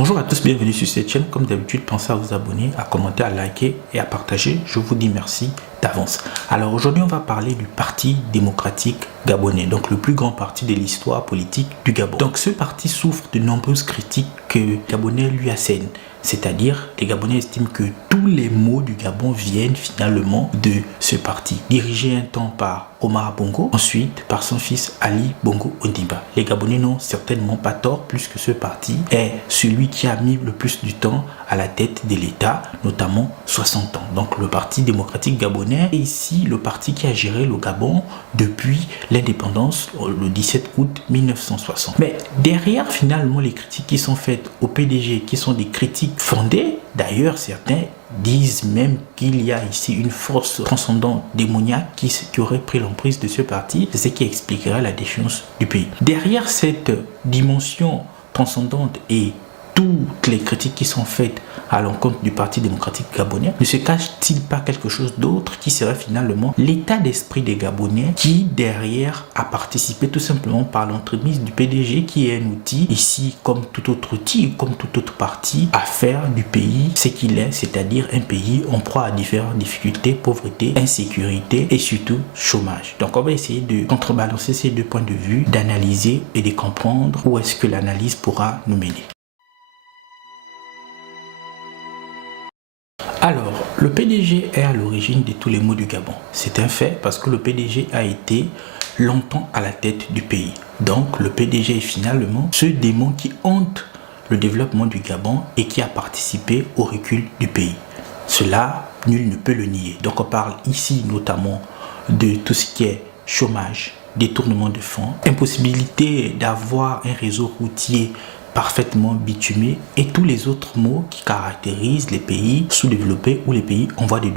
Bonjour à tous, bienvenue sur cette chaîne. Comme d'habitude, pensez à vous abonner, à commenter, à liker et à partager. Je vous dis merci d'avance. Alors aujourd'hui, on va parler du Parti démocratique gabonais, donc le plus grand parti de l'histoire politique du Gabon. Donc ce parti souffre de nombreuses critiques que les Gabonais lui assènent. C'est-à-dire, les Gabonais estiment que tous les maux du Gabon viennent finalement de ce parti, dirigé un temps par Omar Bongo, ensuite par son fils Ali Bongo Ondimba. Les Gabonais n'ont certainement pas tort, puisque ce parti est celui qui a mis le plus du temps à la tête de l'État, notamment 60 ans. Donc le Parti démocratique gabonais est ici le parti qui a géré le Gabon depuis l'indépendance, le 17 août 1960. Mais derrière finalement les critiques qui sont faites au PDG, qui sont des critiques fondées, d'ailleurs certains disent même qu'il y a ici une force transcendante démoniaque qui aurait pris l'emprise de ce parti, c'est ce qui expliquerait la déchéance du pays. Derrière cette dimension transcendante et toutes les critiques qui sont faites à l'encontre du Parti démocratique gabonais, ne se cache-t-il pas quelque chose d'autre qui serait finalement l'état d'esprit des Gabonais qui derrière a participé tout simplement par l'entremise du PDG qui est un outil ici comme tout autre outil, comme tout autre parti à faire du pays ce qu'il est, c'est-à-dire un pays en proie à différentes difficultés, pauvreté, insécurité et surtout chômage. Donc on va essayer de contrebalancer ces deux points de vue, d'analyser et de comprendre où est-ce que l'analyse pourra nous mener. Alors, le PDG est à l'origine de tous les maux du Gabon. C'est un fait parce que le PDG a été longtemps à la tête du pays. Donc, le PDG est finalement ce démon qui hante le développement du Gabon et qui a participé au recul du pays. Cela, nul ne peut le nier. Donc, on parle ici notamment de tout ce qui est chômage, détournement de fonds, impossibilité d'avoir un réseau routier parfaitement bitumé et tous les autres mots qui caractérisent les pays sous-développés ou les pays en voie de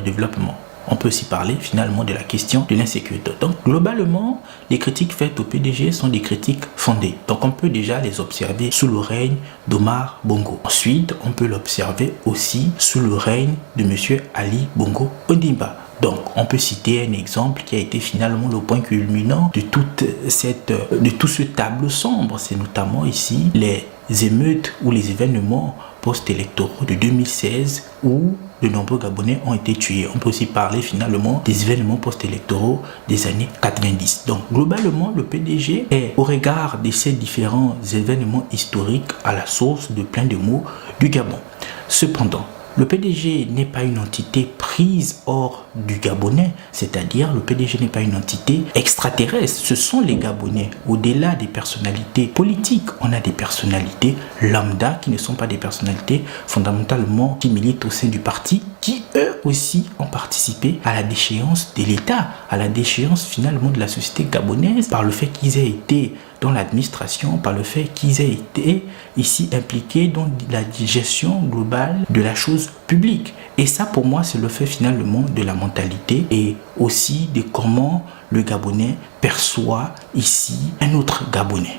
développement. On peut aussi parler finalement de la question de l'insécurité. Donc globalement, les critiques faites au PDG sont des critiques fondées. Donc on peut déjà les observer sous le règne d'Omar Bongo. Ensuite, on peut l'observer aussi sous le règne de M. Ali Bongo Ondimba. Donc, on peut citer un exemple qui a été finalement le point culminant de tout ce tableau sombre. C'est notamment ici les émeutes ou les événements post-électoraux de 2016 où de nombreux Gabonais ont été tués. On peut aussi parler finalement des événements post-électoraux des années 90. Donc, globalement, le PDG est au regard de ces différents événements historiques à la source de plein de maux du Gabon. Cependant, le PDG n'est pas une entité prise hors du Gabonais, c'est-à-dire le PDG n'est pas une entité extraterrestre. Ce sont les Gabonais. Au-delà des personnalités politiques, on a des personnalités lambda qui ne sont pas des personnalités fondamentalement qui militent au sein du parti, qui eux aussi ont participé à la déchéance de l'État, à la déchéance finalement de la société gabonaise par le fait qu'ils aient été dans l'administration, par le fait qu'ils aient été ici impliqués dans la gestion globale de la chose publique. Et ça, pour moi, c'est le fait finalement de la mentalité et aussi de comment le Gabonais perçoit ici un autre Gabonais.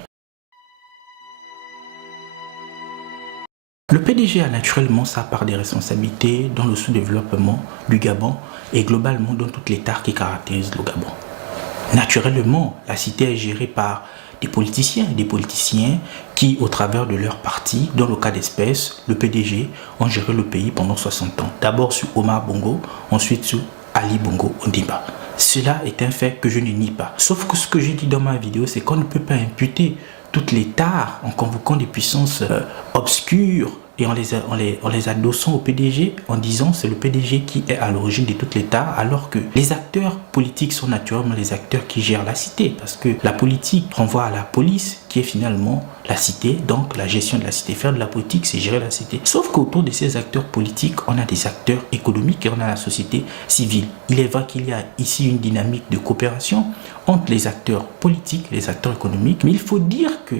Le PDG a naturellement sa part des responsabilités dans le sous-développement du Gabon et globalement dans toutes les tares qui caractérisent le Gabon. Naturellement, la cité est gérée par des politiciens qui, au travers de leur parti, dans le cas d'espèce, le PDG, ont géré le pays pendant 60 ans. D'abord sur Omar Bongo, ensuite sur Ali Bongo Ondimba. Cela est un fait que je ne nie pas. Sauf que ce que j'ai dit dans ma vidéo, c'est qu'on ne peut pas imputer toutes les tares en convoquant des puissances obscures et en les adossant au PDG en disant c'est le PDG qui est à l'origine de toutes les tares, alors que les acteurs politiques sont naturellement les acteurs qui gèrent la cité, parce que la politique renvoie à la police qui est finalement la cité, donc la gestion de la cité. Faire de la politique, c'est gérer la cité. Sauf qu'autour de ces acteurs politiques, on a des acteurs économiques et on a la société civile. Il est vrai qu'il y a ici une dynamique de coopération entre les acteurs politiques et les acteurs économiques, mais il faut dire que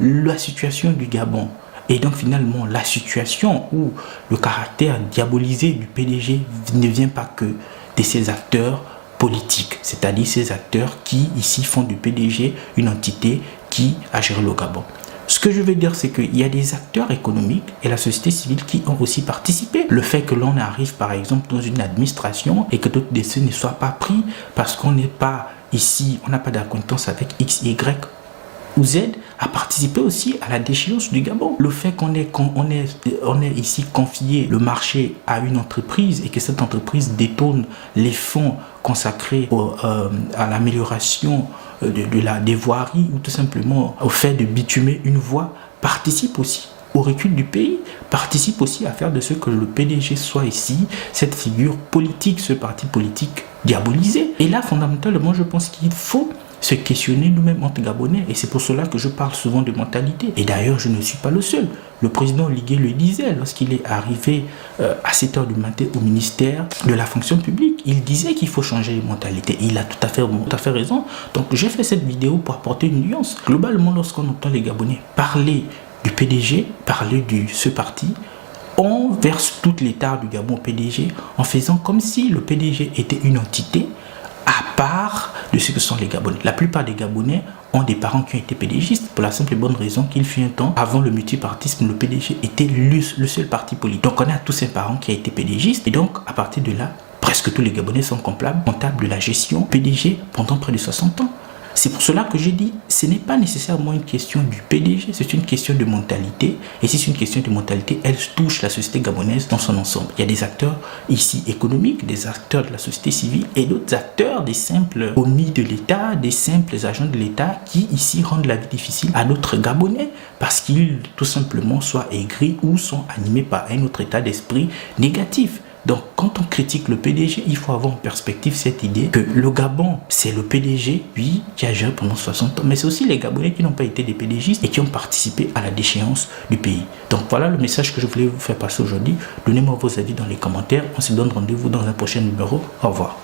la situation du Gabon et donc finalement la situation où le caractère diabolisé du PDG ne vient pas que de ces acteurs politiques, c'est-à-dire ces acteurs qui ici font du PDG une entité qui a géré le Gabon. Ce que je veux dire, c'est qu'il y a des acteurs économiques et la société civile qui ont aussi participé. Le fait que l'on arrive par exemple dans une administration et que d'autres décisions ne soient pas prises parce qu'on n'est pas ici, on n'a pas d'acquaintance avec X, Y vous aide à participer aussi à la déchéance du Gabon. Le fait qu'on ait ici confié le marché à une entreprise et que cette entreprise détourne les fonds consacrés à l'amélioration des voiries ou tout simplement au fait de bitumer une voie participe aussi au recul du pays, participe aussi à faire de ce que le PDG soit ici, cette figure politique, ce parti politique diabolisé. Et là, fondamentalement, je pense qu'il faut se questionner nous-mêmes entre Gabonais. Et c'est pour cela que je parle souvent de mentalité. Et d'ailleurs, je ne suis pas le seul. Le président Ligué le disait lorsqu'il est arrivé à 7 h du matin au ministère de la fonction publique. Il disait qu'il faut changer les mentalités. Il a tout à fait raison. Donc, j'ai fait cette vidéo pour apporter une nuance. Globalement, lorsqu'on entend les Gabonais parler du PDG, parler de ce parti, on verse toute l'état du Gabon au PDG en faisant comme si le PDG était une entité à part de ce que sont les Gabonais. La plupart des Gabonais ont des parents qui ont été PDGistes pour la simple et bonne raison qu'il fut un temps, avant le multipartisme, le PDG était le seul parti politique. Donc on a tous ces parents qui ont été PDGistes et donc à partir de là, presque tous les Gabonais sont comptables de la gestion PDG pendant près de 60 ans. C'est pour cela que je dis, ce n'est pas nécessairement une question du PDG, c'est une question de mentalité. Et si c'est une question de mentalité, elle touche la société gabonaise dans son ensemble. Il y a des acteurs ici économiques, des acteurs de la société civile et d'autres acteurs, des simples commis de l'État, des simples agents de l'État qui ici rendent la vie difficile à d'autres Gabonais parce qu'ils tout simplement soient aigris ou sont animés par un autre état d'esprit négatif. Donc, quand on critique le PDG, il faut avoir en perspective cette idée que le Gabon, c'est le PDG, oui, qui a géré pendant 60 ans, mais c'est aussi les Gabonais qui n'ont pas été des PDGistes et qui ont participé à la déchéance du pays. Donc, voilà le message que je voulais vous faire passer aujourd'hui. Donnez-moi vos avis dans les commentaires. On se donne rendez-vous dans un prochain numéro. Au revoir.